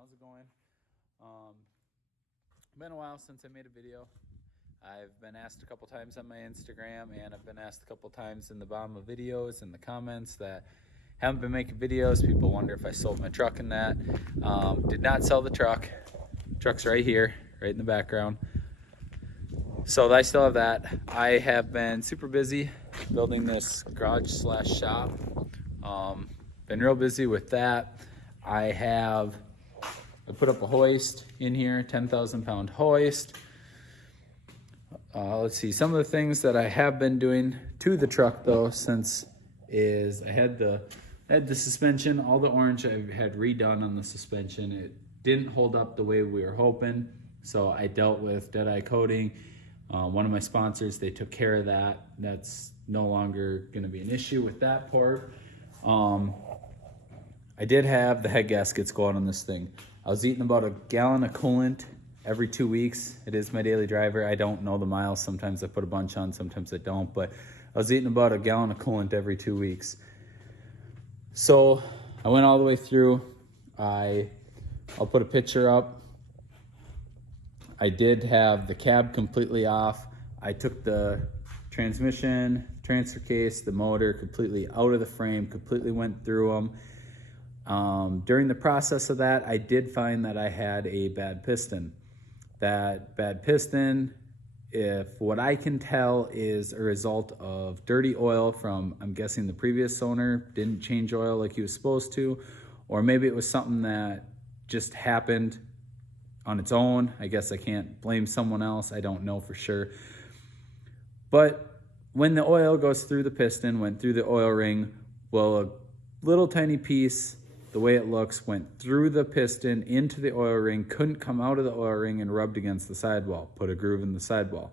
how's it going? Been a while since I made a video. I've been asked a couple times on my Instagram, and I've been asked a couple times in the bottom of videos in the comments that haven't been making videos. People wonder if I sold my truck and that. Did not sell the truck. Truck's right here, right in the background. So I still have that. I have been super busy building this garage slash shop. Been real busy with that. I put up a hoist in here, 10,000 pound hoist. Let's see, some of the things that I have been doing to the truck though, since is I had the suspension, all the orange I had redone on the suspension. It didn't hold up the way we were hoping. So I dealt with dead-eye coating. One of my sponsors, they took care of that. That's no longer gonna be an issue with that part. I did have the head gaskets go out on this thing. I was eating about a gallon of coolant every 2 weeks. It is my daily driver. I don't know the miles. Sometimes I put a bunch on, sometimes I don't, but I was eating about a gallon of coolant every 2 weeks. So I went all the way through. I'll put a picture up. I did have the cab completely off. I took the transmission, transfer case, the motor completely out of the frame, completely went through them. During the process of that, I did find that I had a bad piston. That bad piston, if what I can tell, is a result of dirty oil from, I'm guessing the previous owner didn't change oil like he was supposed to, or maybe it was something that just happened on its own. I guess I can't blame someone else. I don't know for sure. But when the oil goes through the piston, went through the oil ring, well, a little tiny piece, the way it looks, went through the piston into the oil ring, couldn't come out of the oil ring, and rubbed against the sidewall, put a groove in the sidewall.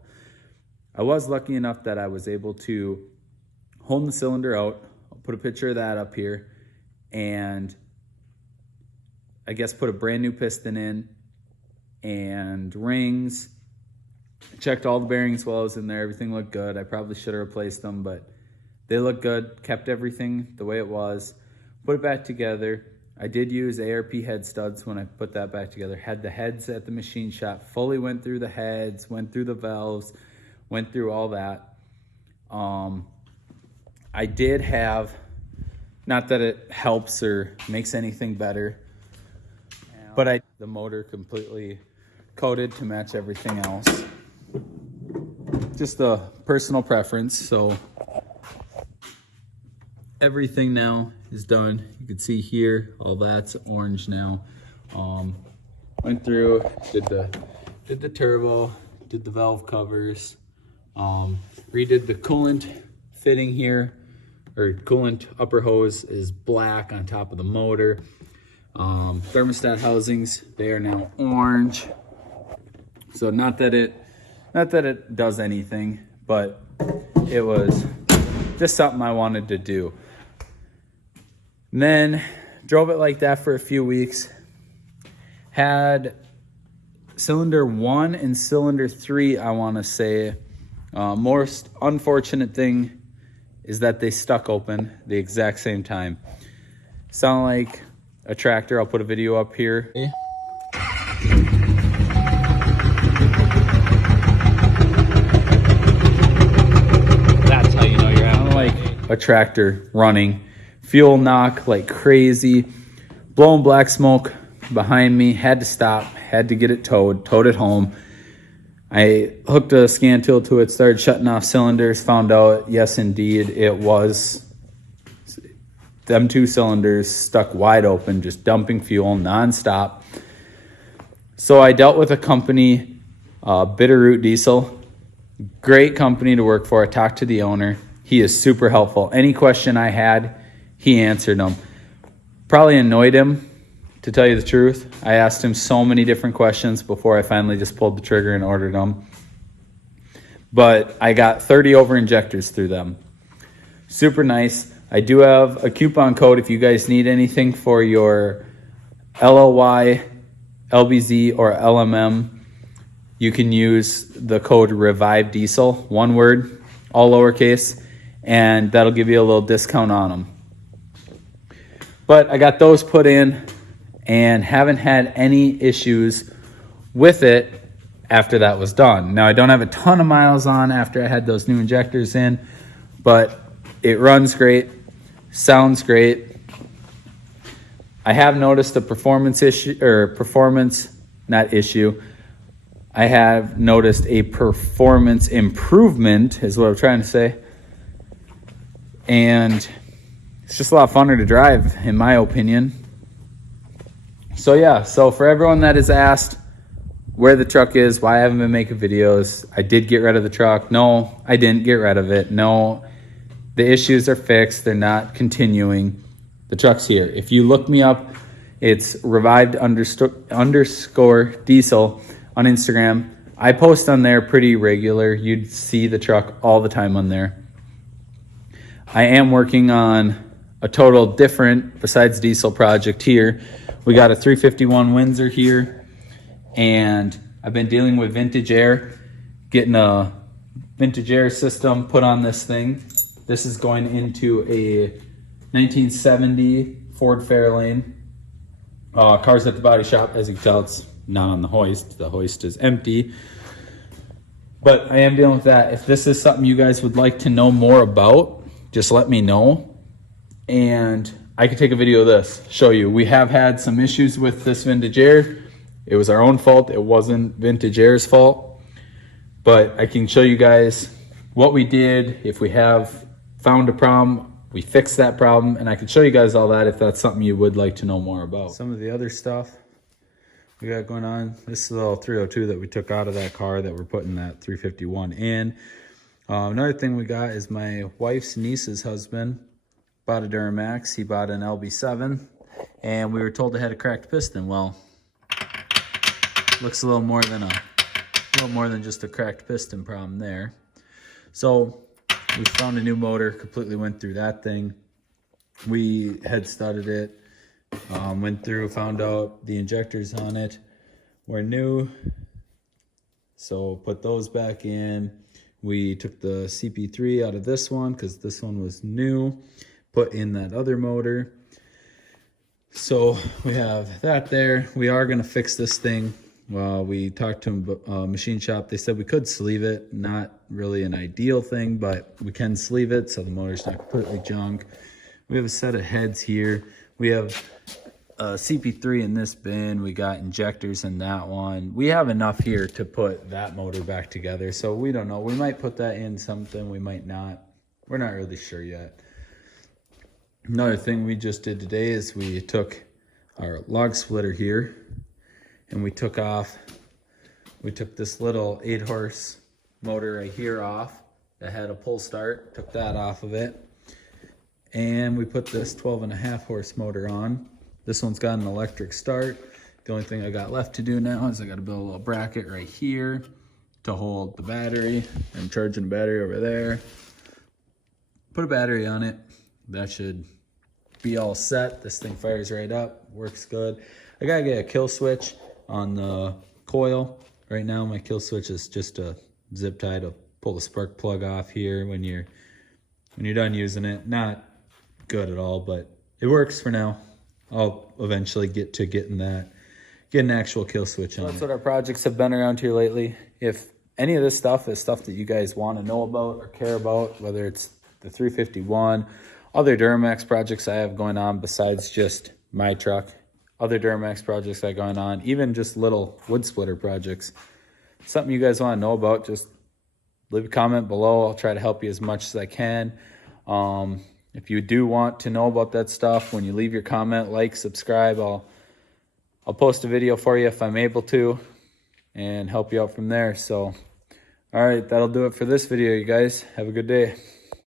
I was lucky enough that I was able to hold the cylinder out. I'll put a picture of that up here, and I guess put a brand new piston in and rings. Checked all the bearings while I was in there. Everything looked good. I probably should have replaced them, but they look good. Kept everything the way it was. Put it back together. I did use ARP head studs when I put that back together. Had the heads at the machine shop. Fully went through the heads, went through the valves, went through all that. I did have, not that it helps or makes anything better, but the motor completely coated to match everything else. Just a personal preference. So everything now is done. You can see here, all that's orange now. Went through, did the turbo, did the valve covers, redid the coolant fitting here, or coolant upper hose is black on top of the motor. Thermostat housings, they are now orange. So not that it does anything, but it was just something I wanted to do. And then drove it like that for a few weeks. Had cylinder 1 and cylinder 3, I want to say. Most unfortunate thing is that they stuck open the exact same time. Sound like a tractor. I'll put a video up here. That's how you know you're out. Like a tractor running. Fuel knock like crazy. Blowing black smoke behind me. Had to stop. Had to get it towed it home. I hooked a scan tool to it, started shutting off cylinders, found out, yes, indeed, it was them 2 cylinders stuck wide open, just dumping fuel nonstop. So I dealt with a company, Bitterroot Diesel. Great company to work for. I talked to the owner. He is super helpful. Any question I had, he answered them. Probably annoyed him, to tell you the truth. I asked him so many different questions before I finally just pulled the trigger and ordered them. But I got 30 over injectors through them. Super nice. I do have a coupon code if you guys need anything for your LOY, LBZ, or LMM. You can use the code Revive Diesel, one word, all lowercase, and that'll give you a little discount on them. But I got those put in, and haven't had any issues with it after that was done. Now, I don't have a ton of miles on after I had those new injectors in, but it runs great, sounds great. I have noticed a performance issue, or performance, not issue. I have noticed a performance improvement is what I'm trying to say. And it's just a lot funner to drive, in my opinion. So yeah, so for everyone that has asked where the truck is, why I haven't been making videos, I did get rid of the truck. No, I didn't get rid of it. No, the issues are fixed. They're not continuing. The truck's here. If you look me up, it's revived underscore diesel on Instagram. I post on there pretty regular. You'd see the truck all the time on there. I am working on a total different, besides diesel project here. We got a 351 Windsor here, and I've been dealing with vintage air, getting a vintage air system put on this thing. This is going into a 1970 Ford Fairlane. Car's at the body shop. As you can tell, it's not on the hoist. The hoist is empty. But I am dealing with that. If this is something you guys would like to know more about, just let me know. And I could take a video of this, show you. We have had some issues with this vintage air. It was our own fault. It wasn't vintage air's fault. But I can show you guys what we did. If we have found a problem, we fixed that problem, and I can show you guys all that if that's something you would like to know more about. Some of the other stuff we got going on. This is a little 302 that we took out of that car that we're putting that 351 in. Another thing we got is my wife's niece's husband bought a Duramax. He bought an LB7, and we were told it had a cracked piston. Well, looks a little more than just a cracked piston problem there. So we found a new motor, completely went through that thing. We had studded it, went through, found out the injectors on it were new. So put those back in. We took the CP3 out of this one because this one was new, put in that other motor. So we have that there. We are gonna fix this thing. Well, we talked to a machine shop. They said we could sleeve it. Not really an ideal thing, but we can sleeve it so the motor's not completely junk. We have a set of heads here. We have a CP3 in this bin. We got injectors in that one. We have enough here to put that motor back together. So we don't know. We might put that in something. We might not. We're not really sure yet. Another thing we just did today is we took our log splitter here, and we took this little 8-horse motor right here off that had a pull start, took that off of it. And we put this 12.5-horse motor on. This one's got an electric start. The only thing I got left to do now is I got to build a little bracket right here to hold the battery. I'm charging the battery over there. Put a battery on it. That should be all set. This thing fires right up, works good. I gotta get a kill switch on the coil. Right now my kill switch is just a zip tie to pull the spark plug off here when you're done using it. Not good at all, but it works for now. I'll eventually get to get an actual kill switch on it. That's what our projects have been around here lately. If any of this stuff is stuff that you guys want to know about or care about, whether it's the 351, other Duramax projects I have going on besides just my truck, other Duramax projects I have going on, even just little wood splitter projects, something you guys want to know about, just leave a comment below. I'll try to help you as much as I can. If you do want to know about that stuff, when you leave your comment, like, subscribe, I'll post a video for you if I'm able to and help you out from there. So, all right, that'll do it for this video, you guys. Have a good day.